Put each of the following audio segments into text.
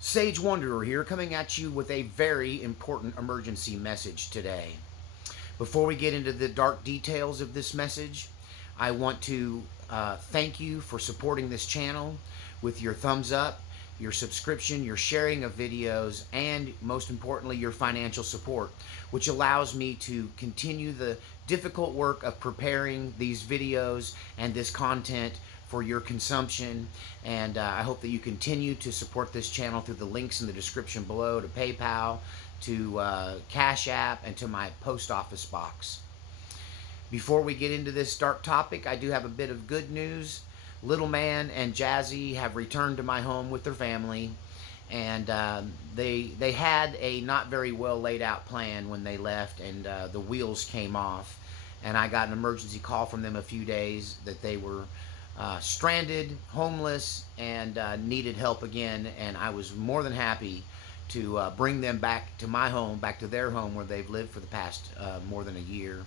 Sage Wanderer here, coming at you with a very important emergency message today. Before we get into the dark details of this message, I want to thank you for supporting this channel with your thumbs up, your subscription, your sharing of videos, and most importantly, your financial support, which allows me to continue the difficult work of preparing these videos and this content for your consumption. And I hope that you continue to support this channel through the links in the description below to PayPal, to Cash App, and to my post office box. Before we get into this dark topic, I do have a bit of good news. Little Man and Jazzy have returned to my home with their family, and they had a not very well laid out plan when they left, and the wheels came off, and I got an emergency call from them a few days that they were stranded, homeless, and needed help again, and I was more than happy to bring them back to my home, back to their home where they've lived for the past more than a year.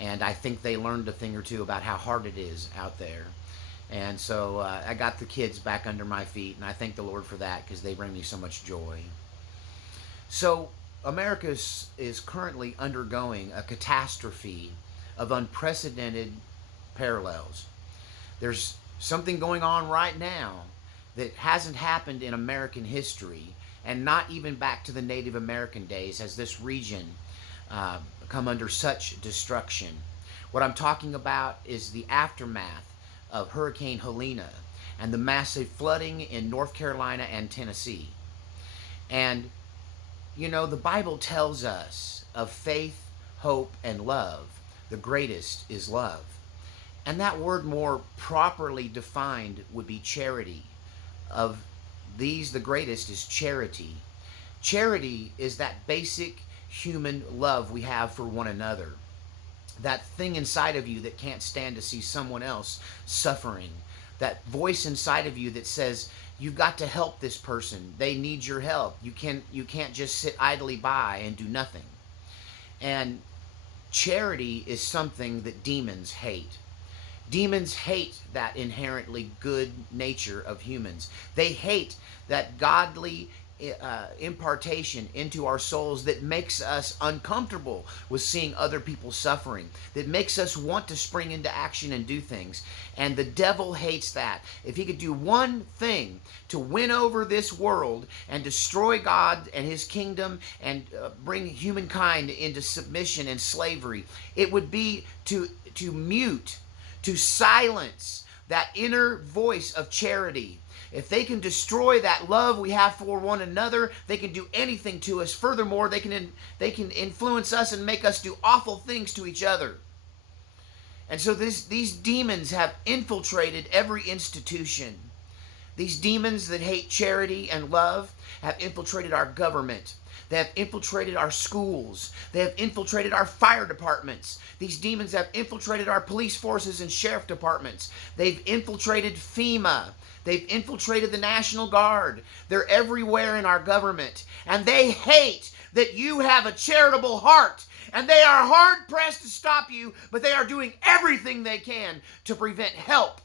And I think they learned a thing or two about how hard it is out there. And so I got the kids back under my feet, and I thank the Lord for that because they bring me so much joy. So America is currently undergoing a catastrophe of unprecedented parallels. There's something going on right now that hasn't happened in American history, and not even back to the Native American days has this region come under such destruction. What I'm talking about is the aftermath of Hurricane Helene and the massive flooding in North Carolina and Tennessee. And, you know, the Bible tells us of faith, hope, and love. The greatest is love. And that word more properly defined would be charity. Of these, the greatest is charity. Charity is that basic human love we have for one another. That thing inside of you that can't stand to see someone else suffering. That voice inside of you that says, you've got to help this person. They need your help. You can't just sit idly by and do nothing. And charity is something that demons hate. Demons hate that inherently good nature of humans. They hate that godly impartation into our souls that makes us uncomfortable with seeing other people suffering, that makes us want to spring into action and do things. And the devil hates that. If he could do one thing to win over this world and destroy God and his kingdom and bring humankind into submission and slavery, it would be to mute, to silence that inner voice of charity. If they can destroy that love we have for one another, they can do anything to us. Furthermore, they can influence us and make us do awful things to each other. And so these demons have infiltrated every institution. These demons that hate charity and love have infiltrated our government. They have infiltrated our schools. They have infiltrated our fire departments. These demons have infiltrated our police forces and sheriff departments. They've infiltrated FEMA. They've infiltrated the National Guard. They're everywhere in our government. And they hate that you have a charitable heart. And they are hard-pressed to stop you, but they are doing everything they can to prevent help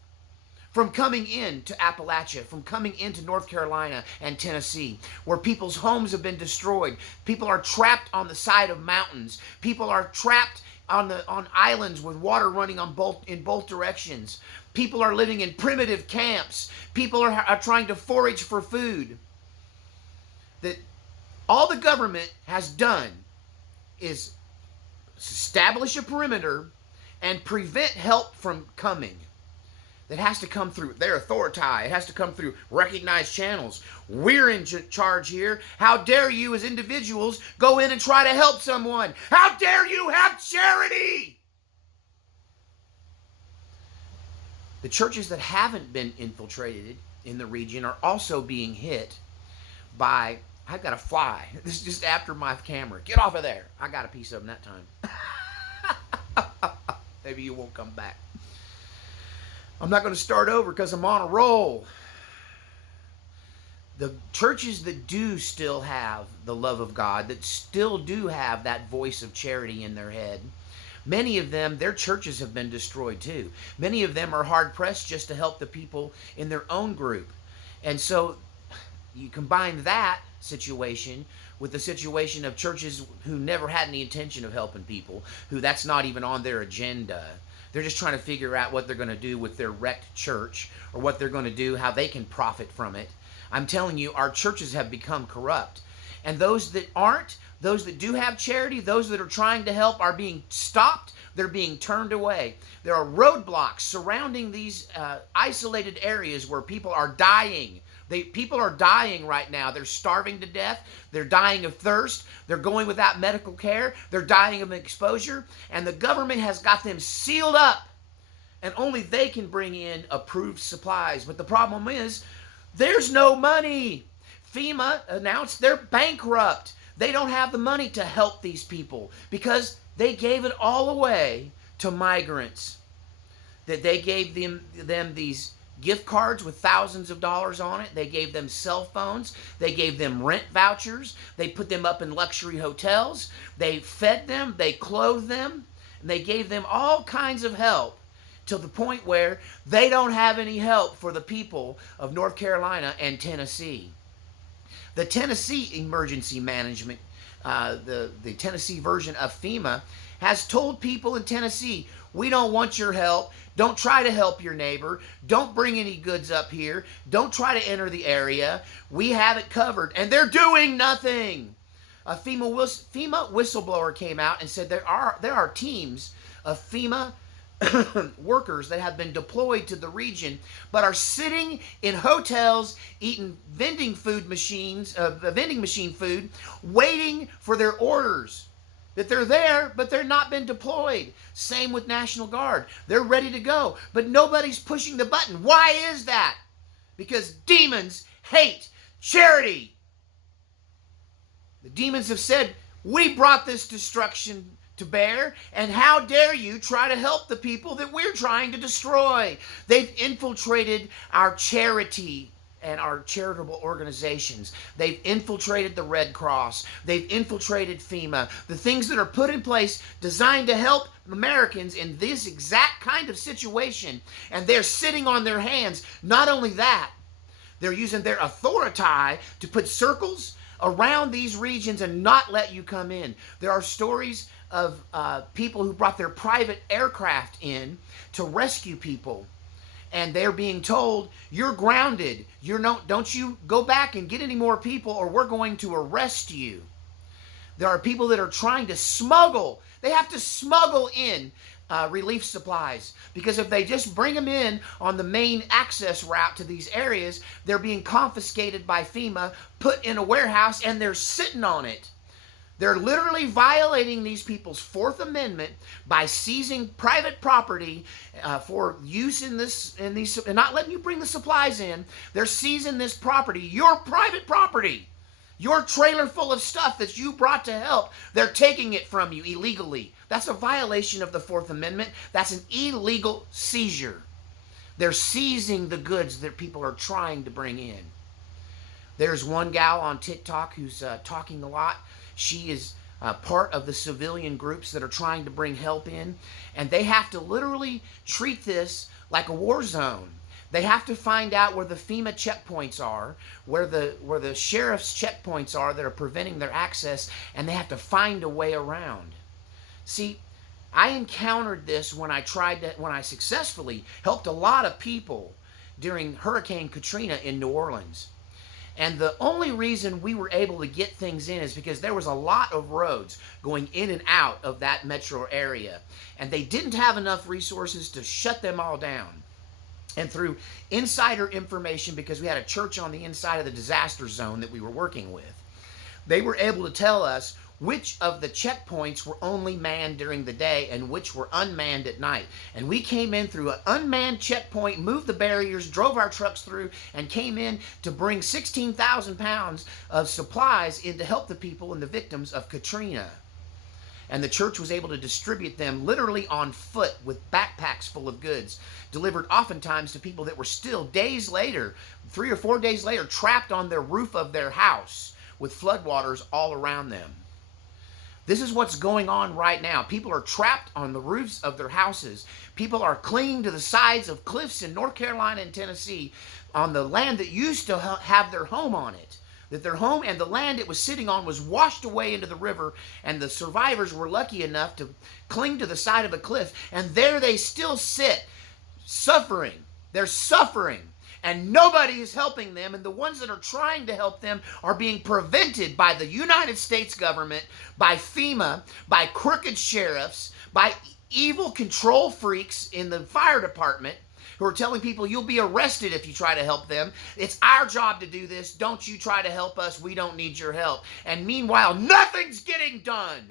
from coming into Appalachia, from coming into North Carolina and Tennessee, where people's homes have been destroyed. People are trapped on the side of mountains. People are trapped on islands with water running in both directions. People are living in primitive camps. People are trying to forage for food. That all the government has done is establish a perimeter and prevent help from coming. That has to come through their authority. It has to come through recognized channels. We're in charge here. How dare you as individuals go in and try to help someone? How dare you have charity? The churches that haven't been infiltrated in the region are also being hit by, I've got a fly. This is just after my camera. Get off of there. I got a piece of them that time. Maybe you won't come back. I'm not going to start over because I'm on a roll. The churches that do still have the love of God, that still do have that voice of charity in their head, many of them, their churches have been destroyed too. Many of them are hard-pressed just to help the people in their own group. And so you combine that situation with the situation of churches who never had any intention of helping people, who that's not even on their agenda. They're just trying to figure out what they're going to do with their wrecked church, or what they're going to do, how they can profit from it. I'm telling you, our churches have become corrupt. And those that aren't, those that do have charity, those that are trying to help are being stopped. They're being turned away. There are roadblocks surrounding these isolated areas where people are dying. People are dying right now. They're starving to death. They're dying of thirst. They're going without medical care. They're dying of exposure. And the government has got them sealed up. And only they can bring in approved supplies. But the problem is, there's no money. FEMA announced they're bankrupt. They don't have the money to help these people because they gave it all away to migrants. That they gave them these gift cards with thousands of dollars on it. They gave them cell phones. They gave them rent vouchers. They put them up in luxury hotels. They fed them. They clothed them. And they gave them all kinds of help to the point where they don't have any help for the people of North Carolina and Tennessee. The Tennessee Emergency Management, the Tennessee version of FEMA, has told people in Tennessee, we don't want your help. Don't try to help your neighbor. Don't bring any goods up here. Don't try to enter the area. We have it covered. And they're doing nothing. A FEMA whistleblower came out and said there are teams of FEMA workers that have been deployed to the region but are sitting in hotels eating vending machine food, waiting for their orders. That they're there, but they're not been deployed. Same with National Guard. They're ready to go, but nobody's pushing the button. Why is that? Because demons hate charity. The demons have said, we brought this destruction to bear, and how dare you try to help the people that we're trying to destroy? They've infiltrated our charity and our charitable organizations. They've infiltrated the Red Cross. They've infiltrated FEMA. The things that are put in place designed to help Americans in this exact kind of situation. And they're sitting on their hands. Not only that, they're using their authority to put circles around these regions and not let you come in. There are stories of people who brought their private aircraft in to rescue people. And they're being told, you're grounded. Don't you go back and get any more people or we're going to arrest you. There are people that are trying to smuggle. They have to smuggle in relief supplies, because if they just bring them in on the main access route to these areas, they're being confiscated by FEMA, put in a warehouse, and they're sitting on it. They're literally violating these people's Fourth Amendment by seizing private property for use in these, and not letting you bring the supplies in. They're seizing this property, your private property, your trailer full of stuff that you brought to help. They're taking it from you illegally. That's a violation of the Fourth Amendment. That's an illegal seizure. They're seizing the goods that people are trying to bring in. There's one gal on TikTok who's talking a lot. She is part of the civilian groups that are trying to bring help in, and they have to literally treat this like a war zone. They have to find out where the FEMA checkpoints are, where the sheriff's checkpoints are that are preventing their access, and they have to find a way around. See, I encountered this when I successfully helped a lot of people during Hurricane Katrina in New Orleans. And the only reason we were able to get things in is because there was a lot of roads going in and out of that metro area. And they didn't have enough resources to shut them all down. And through insider information, because we had a church on the inside of the disaster zone that we were working with, they were able to tell us which of the checkpoints were only manned during the day and which were unmanned at night. And we came in through an unmanned checkpoint, moved the barriers, drove our trucks through, and came in to bring 16,000 pounds of supplies in to help the people and the victims of Katrina. And the church was able to distribute them literally on foot with backpacks full of goods, delivered oftentimes to people that were still days later, 3 or 4 days later, trapped on their roof of their house with floodwaters all around them. This is what's going on right now. People are trapped on the roofs of their houses. People are clinging to the sides of cliffs in North Carolina and Tennessee on the land that used to have their home on it. That their home and the land it was sitting on was washed away into the river, and the survivors were lucky enough to cling to the side of a cliff, and there they still sit, suffering. They're suffering, and nobody is helping them, and the ones that are trying to help them are being prevented by the United States government, by FEMA, by crooked sheriffs, by evil control freaks in the fire department, who are telling people you'll be arrested if you try to help them. It's our job to do this. Don't you try to help us. We don't need your help. And meanwhile, nothing's getting done.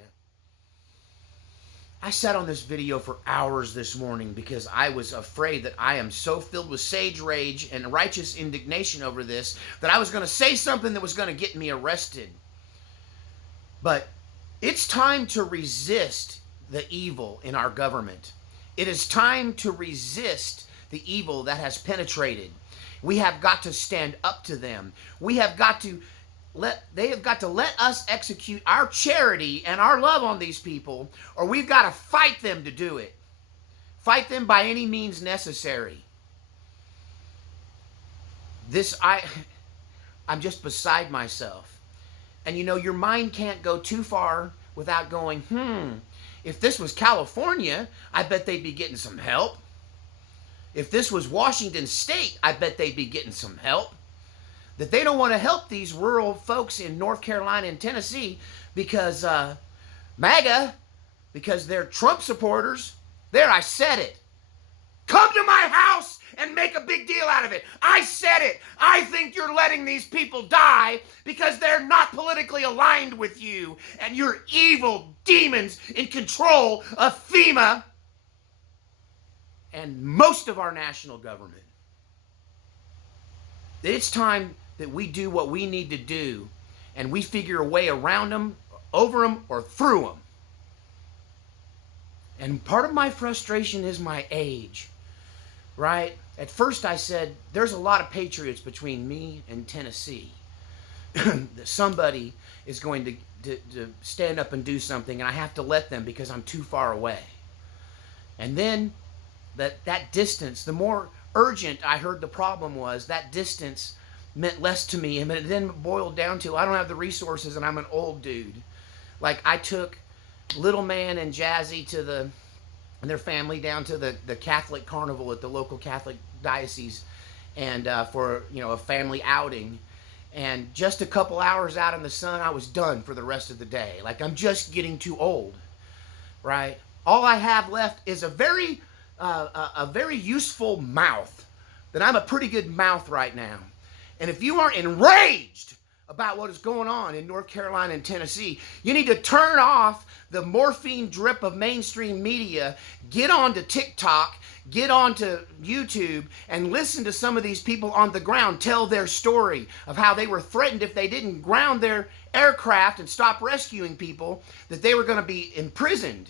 I sat on this video for hours this morning because I was afraid that I am so filled with sage rage and righteous indignation over this that I was going to say something that was going to get me arrested. But it's time to resist the evil in our government. It is time to resist the evil that has penetrated. We have got to stand up to them. They have got to let us execute our charity and our love on these people, or we've got to fight them to do it. Fight them by any means necessary. I'm just beside myself. And you know, your mind can't go too far without going, if this was California, I bet they'd be getting some help. If this was Washington State, I bet they'd be getting some help. That they don't want to help these rural folks in North Carolina and Tennessee because MAGA, because they're Trump supporters. There, I said it. Come to my house and make a big deal out of it. I said it. I think you're letting these people die because they're not politically aligned with you, and you're evil demons in control of FEMA and most of our national government. It's time that we do what we need to do, and we figure a way around them, over them, or through them. And part of my frustration is my age, right? At first I said, there's a lot of patriots between me and Tennessee. That somebody is going to stand up and do something, and I have to let them because I'm too far away. And then that distance, the more urgent I heard the problem was, that distance meant less to me. And it then boiled down to, I don't have the resources and I'm an old dude. Like, I took Little Man and Jazzy and their family down to the Catholic carnival at the local Catholic diocese, and for a family outing. And just a couple hours out in the sun, I was done for the rest of the day. Like, I'm just getting too old, right? All I have left is a very useful mouth. That I'm a pretty good mouth right now. And if you aren't enraged about what is going on in North Carolina and Tennessee, you need to turn off the morphine drip of mainstream media, get onto TikTok, get onto YouTube, and listen to some of these people on the ground tell their story of how they were threatened if they didn't ground their aircraft and stop rescuing people, that they were going to be imprisoned.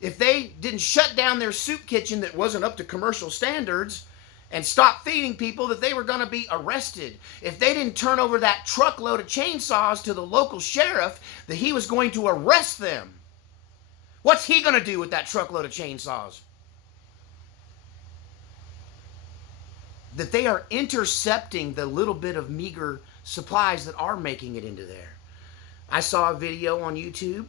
If they didn't shut down their soup kitchen that wasn't up to commercial standards and stop feeding people, that they were going to be arrested. If they didn't turn over that truckload of chainsaws to the local sheriff, that he was going to arrest them. What's he going to do with that truckload of chainsaws? That they are intercepting the little bit of meager supplies that are making it into there. I saw a video on YouTube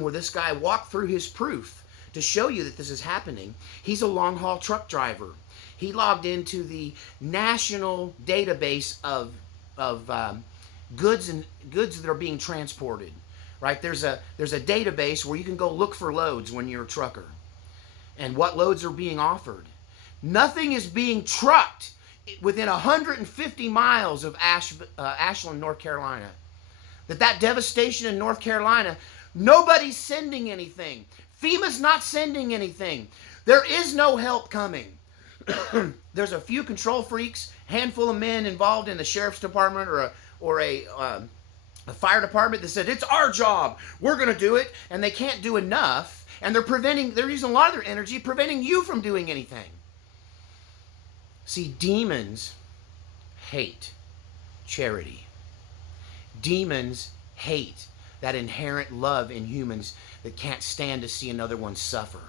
where this guy walked through his proof to show you that this is happening. He's a long-haul truck driver. He logged into the national database of goods that are being transported. Right? There's a database where you can go look for loads when you're a trucker, and what loads are being offered. Nothing is being trucked within 150 miles of Ashland, North Carolina. That devastation in North Carolina, nobody's sending anything. FEMA's not sending anything. There is no help coming. There's a few control freaks, handful of men involved in the sheriff's department or a fire department that said, it's our job, we're going to do it, and they can't do enough, and they're using a lot of their energy preventing you from doing anything. See, demons hate charity. Demons hate that inherent love in humans that can't stand to see another one suffer.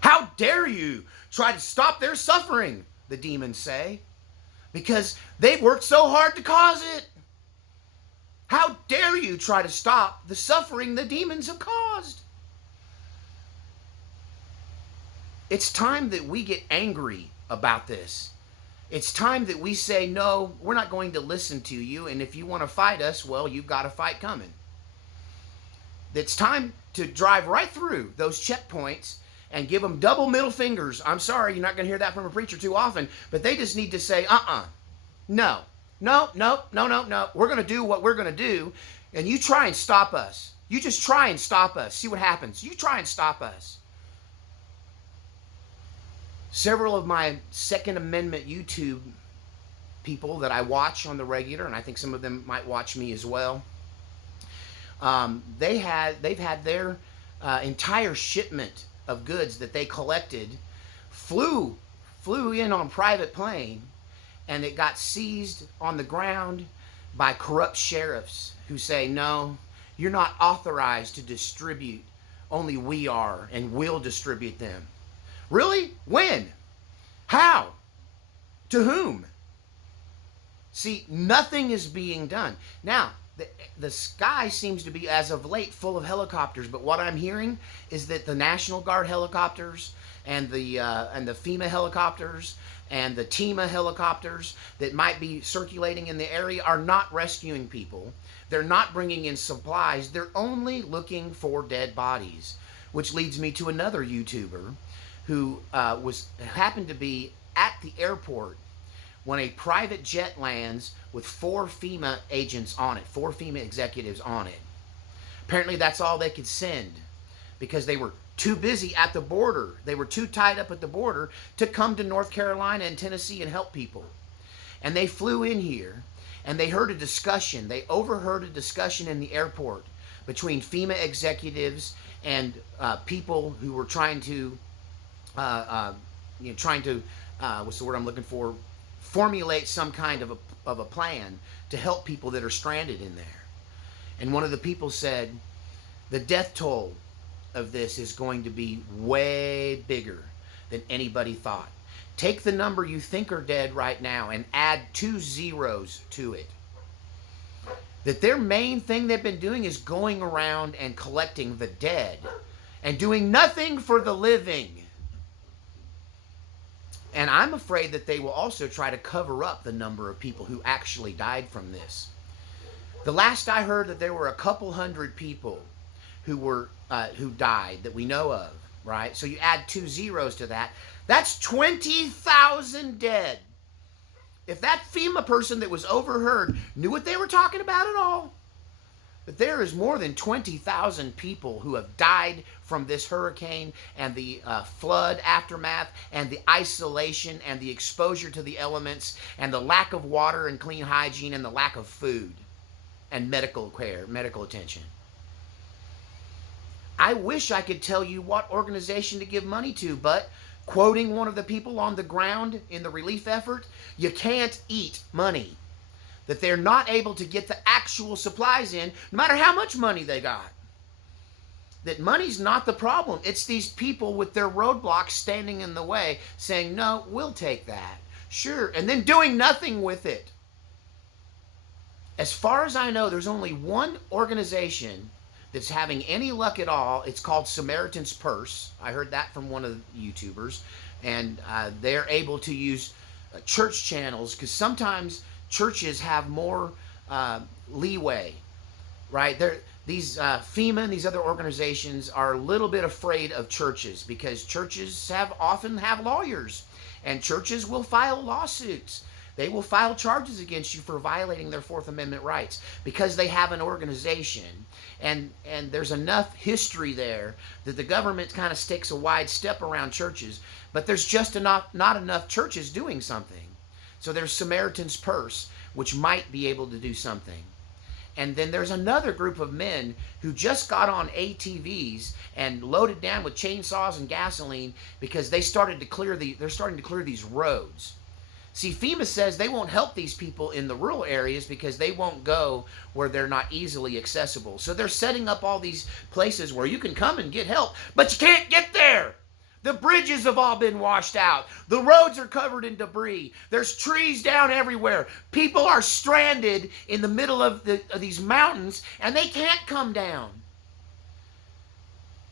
How dare you try to stop their suffering? the demons say, because they worked so hard to cause it. How dare you try to stop the suffering the demons have caused? It's time that we get angry about this. It's time that we say, no, we're not going to listen to you, and if you want to fight us, well, you've got a fight coming. It's time to drive right through those checkpoints and give them double middle fingers. I'm sorry, you're not going to hear that from a preacher too often, but they just need to say, no. We're going to do what we're going to do, and you try and stop us. You just try and stop us. See what happens. You try and stop us. Several of my Second Amendment YouTube people that I watch on the regular, and I think some of them might watch me as well, they've had their entire shipment of goods that they collected flew in on private plane, and it got seized on the ground by corrupt sheriffs who say, no, you're not authorized to distribute. Only we are, and we'll distribute them. Really? When? How? To whom? See, nothing is being done. Now, the sky seems to be, as of late, full of helicopters, but what I'm hearing is that the National Guard helicopters and the FEMA helicopters and the TEMA helicopters that might be circulating in the area are not rescuing people. They're not bringing in supplies. They're only looking for dead bodies, which leads me to another YouTuber who happened to be at the airport when a private jet lands with 4 FEMA agents on it, 4 FEMA executives on it. Apparently that's all they could send because they were too busy at the border. They were too tied up at the border to come to North Carolina and Tennessee and help people. And they flew in here and they heard a discussion. They overheard a discussion in the airport between FEMA executives and people who were trying to what's the word I'm looking for? Formulate some kind of a plan to help people that are stranded in there. And one of the people said, the death toll of this is going to be way bigger than anybody thought. Take the number you think are dead right now and add 2 zeros to it. That their main thing they've been doing is going around and collecting the dead and doing nothing for the living. And I'm afraid that they will also try to cover up the number of people who actually died from this. The last I heard that there were a couple hundred people who died that we know of, right? So you add 2 zeros to that. That's 20,000 dead. If that FEMA person that was overheard knew what they were talking about at all, that there is more than 20,000 people who have died from this hurricane and the flood aftermath and the isolation and the exposure to the elements and the lack of water and clean hygiene and the lack of food and medical care, medical attention. I wish I could tell you what organization to give money to, but quoting one of the people on the ground in the relief effort, you can't eat money. That they're not able to get the actual supplies in, no matter how much money they got. That money's not the problem. It's these people with their roadblocks standing in the way saying, no, we'll take that. Sure. And then doing nothing with it. As far as I know, there's only one organization that's having any luck at all. It's called Samaritan's Purse. I heard that from one of the YouTubers. And they're able to use church channels because sometimes churches have more leeway, right? These FEMA and these other organizations are a little bit afraid of churches because churches often have lawyers, and churches will file lawsuits. They will file charges against you for violating their Fourth Amendment rights because they have an organization, and there's enough history there that the government kind of stakes a wide step around churches, but there's just not enough churches doing something. So there's Samaritan's Purse, which might be able to do something. And then there's another group of men who just got on ATVs and loaded down with chainsaws and gasoline because they're starting to clear these roads. See, FEMA says they won't help these people in the rural areas because they won't go where they're not easily accessible. So they're setting up all these places where you can come and get help, but you can't get there The bridges have all been washed out. The roads are covered in debris. There's trees down everywhere. People are stranded in the middle of these mountains, and they can't come down.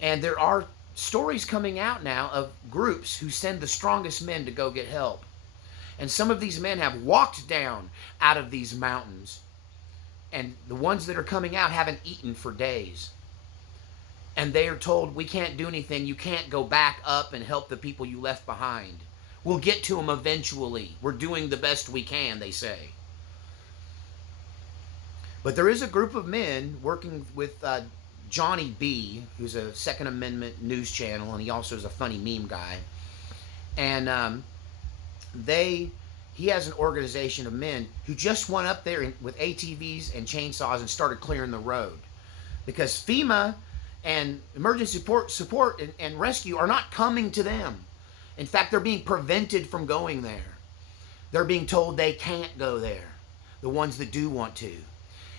And there are stories coming out now of groups who send the strongest men to go get help. And some of these men have walked down out of these mountains. And the ones that are coming out haven't eaten for days. And they are told, we can't do anything. You can't go back up and help the people you left behind. We'll get to them eventually. We're doing the best we can, they say. But there is a group of men working with Johnny B, who's a Second Amendment news channel, and he also is a funny meme guy. And he has an organization of men who just went up there with ATVs and chainsaws and started clearing the road. Because FEMA and emergency support and rescue are not coming to them. In fact, they're being prevented from going there. They're being told they can't go there, the ones that do want to.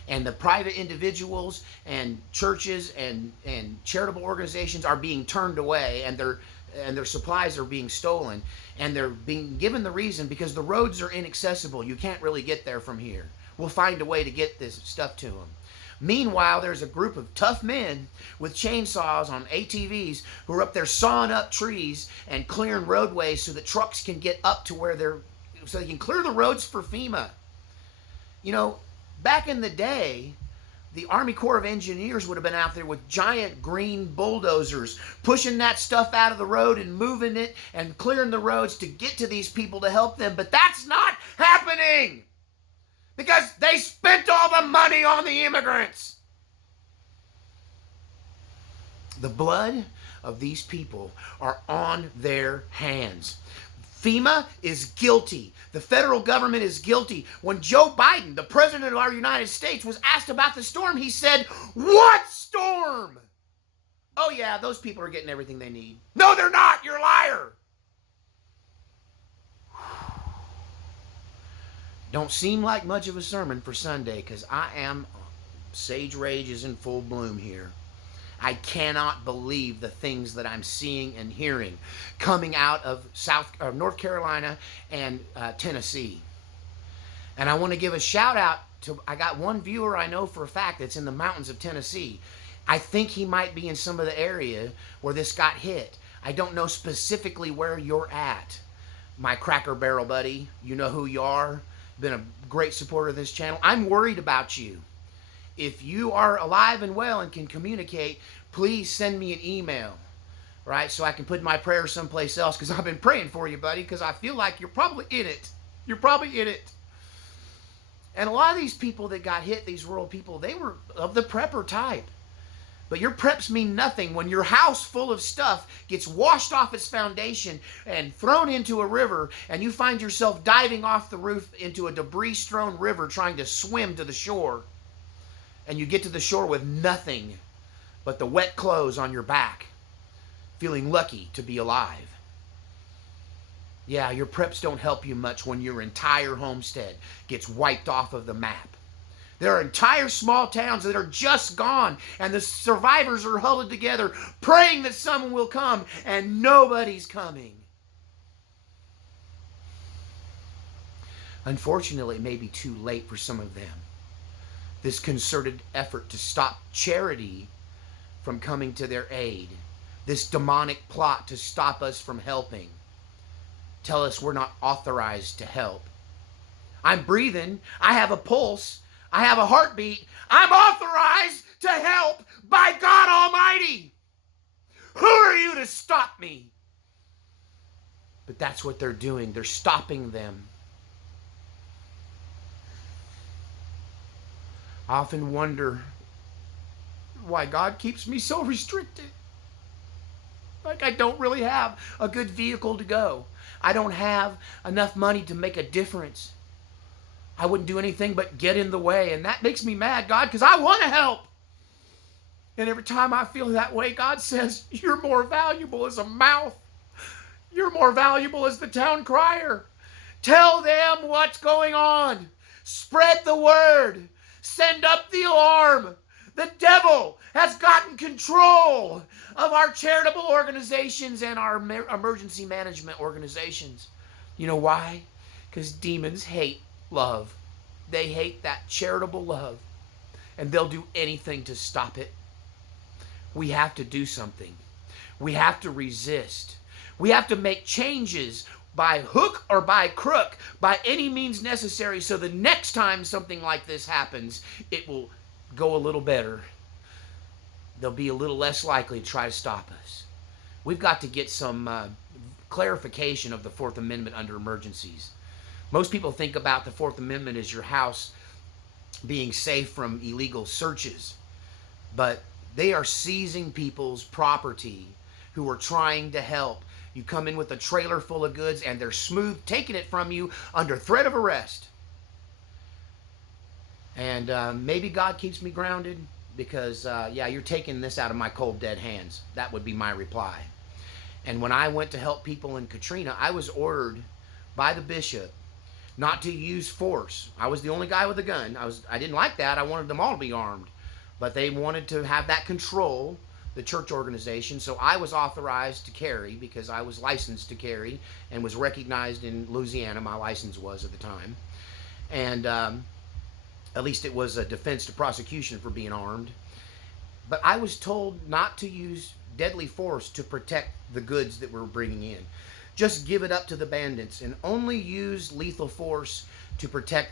And the private individuals and churches and charitable organizations are being turned away, and their supplies are being stolen. And they're being given the reason because the roads are inaccessible. You can't really get there from here. We'll find a way to get this stuff to them. Meanwhile, there's a group of tough men with chainsaws on ATVs who are up there sawing up trees and clearing roadways so that trucks can get up to so they can clear the roads for FEMA. You know, back in the day, the Army Corps of Engineers would have been out there with giant green bulldozers, pushing that stuff out of the road and moving it and clearing the roads to get to these people to help them. But that's not happening because they spent all the money on the immigrants. The blood of these people are on their hands. FEMA is guilty. The federal government is guilty. When Joe Biden, the president of our United States, was asked about the storm, he said, "What storm?" Oh yeah, those people are getting everything they need. No, they're not. You're a liar. Don't seem like much of a sermon for Sunday because Sage Rage is in full bloom here. I cannot believe the things that I'm seeing and hearing coming out of North Carolina and Tennessee. And I want to give a shout out I got one viewer I know for a fact that's in the mountains of Tennessee. I think he might be in some of the area where this got hit. I don't know specifically where you're at. My Cracker Barrel buddy, you know who you are. Been a great supporter of this channel. I'm worried about you. If you are alive and well and can communicate, please send me an email, right? So I can put my prayers someplace else because I've been praying for you, buddy, because I feel like you're probably in it. You're probably in it. And a lot of these people that got hit, these rural people, they were of the prepper type. But your preps mean nothing when your house full of stuff gets washed off its foundation and thrown into a river, and you find yourself diving off the roof into a debris-strewn river trying to swim to the shore. And you get to the shore with nothing but the wet clothes on your back, feeling lucky to be alive. Yeah, your preps don't help you much when your entire homestead gets wiped off of the map. There are entire small towns that are just gone, and the survivors are huddled together, praying that someone will come, and nobody's coming. Unfortunately, it may be too late for some of them. This concerted effort to stop charity from coming to their aid, this demonic plot to stop us from helping, tell us we're not authorized to help. I'm breathing. I have a pulse. I have a heartbeat. I'm authorized to help by God Almighty. Who are you to stop me? But that's what they're doing. They're stopping them. I often wonder why God keeps me so restricted. Like I don't really have a good vehicle to go. I don't have enough money to make a difference. I wouldn't do anything but get in the way. And that makes me mad, God, because I want to help. And every time I feel that way, God says, you're more valuable as a mouth. You're more valuable as the town crier. Tell them what's going on. Spread the word. Send up the alarm. The devil has gotten control of our charitable organizations and our emergency management organizations. You know why? Because demons hate love. They hate that charitable love, and they'll do anything to stop it. We have to do something. We have to resist. We have to make changes by hook or by crook, by any means necessary, so the next time something like this happens, it will go a little better. They'll be a little less likely to try to stop us. We've got to get some clarification of the Fourth Amendment under emergencies. Most people think about the Fourth Amendment as your house being safe from illegal searches, but they are seizing people's property who are trying to help. You come in with a trailer full of goods and they're smooth taking it from you under threat of arrest. And maybe God keeps me grounded because, yeah, you're taking this out of my cold, dead hands. That would be my reply. And when I went to help people in Katrina, I was ordered by the bishop not to use force. I was the only guy with a gun. I didn't like that. I wanted them all to be armed. But they wanted to have that control, the church organization. So I was authorized to carry because I was licensed to carry and was recognized in Louisiana. My license was at the time. And at least it was a defense to prosecution for being armed. But I was told not to use deadly force to protect the goods that we're bringing in. Just give it up to the bandits and only use lethal force to protect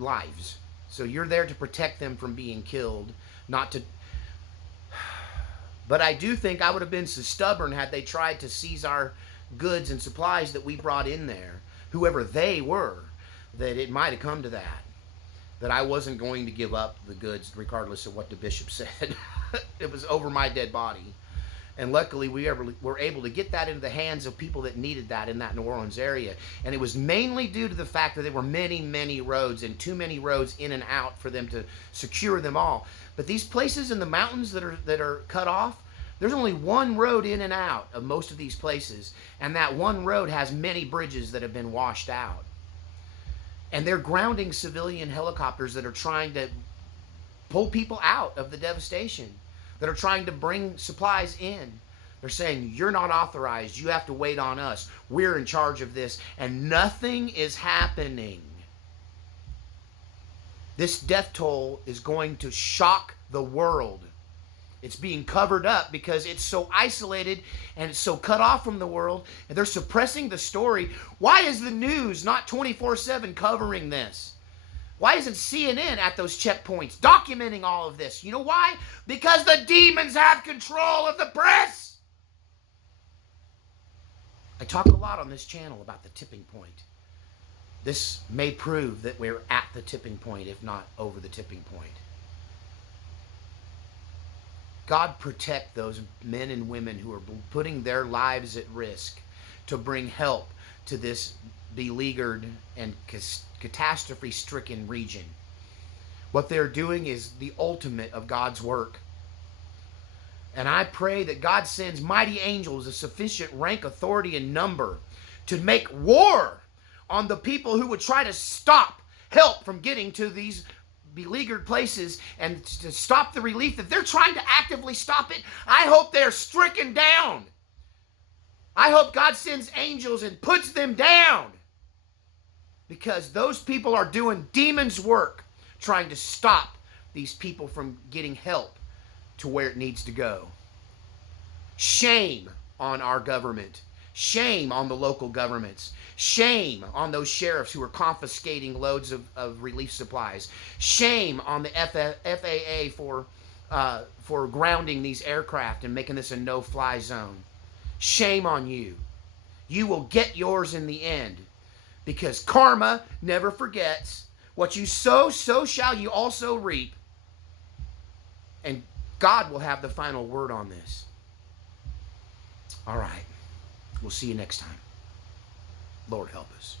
lives. So you're there to protect them from being killed, not to... But I do think I would have been so stubborn had they tried to seize our goods and supplies that we brought in there, whoever they were, that it might have come to that I wasn't going to give up the goods regardless of what the bishop said. It was over my dead body. And luckily we were able to get that into the hands of people that needed that in that New Orleans area. And it was mainly due to the fact that there were many, many roads and too many roads in and out for them to secure them all. But these places in the mountains that are cut off, there's only one road in and out of most of these places. And that one road has many bridges that have been washed out. And they're grounding civilian helicopters that are trying to pull people out of the devastation, that are trying to bring supplies in. They're saying, you're not authorized. You have to wait on us. We're in charge of this. And nothing is happening. This death toll is going to shock the world. It's being covered up because it's so isolated and it's so cut off from the world. And they're suppressing the story. Why is the news not 24/7 covering this? Why isn't CNN at those checkpoints documenting all of this? You know why? Because the demons have control of the press. I talk a lot on this channel about the tipping point. This may prove that we're at the tipping point, if not over the tipping point. God protect those men and women who are putting their lives at risk to bring help to this beleaguered and catastrophe-stricken region. What they're doing is the ultimate of God's work. And I pray that God sends mighty angels of sufficient rank, authority, and number to make war on the people who would try to stop help from getting to these beleaguered places and to stop the relief. If they're trying to actively stop it, I hope they're stricken down. I hope God sends angels and puts them down, because those people are doing demons' work trying to stop these people from getting help to where it needs to go. Shame on our government. Shame on the local governments. Shame on those sheriffs who are confiscating loads of relief supplies. Shame on the FAA for grounding these aircraft and making this a no-fly zone. Shame on you. You will get yours in the end, because karma never forgets. What you sow, so shall you also reap. And God will have the final word on this. All right. We'll see you next time. Lord help us.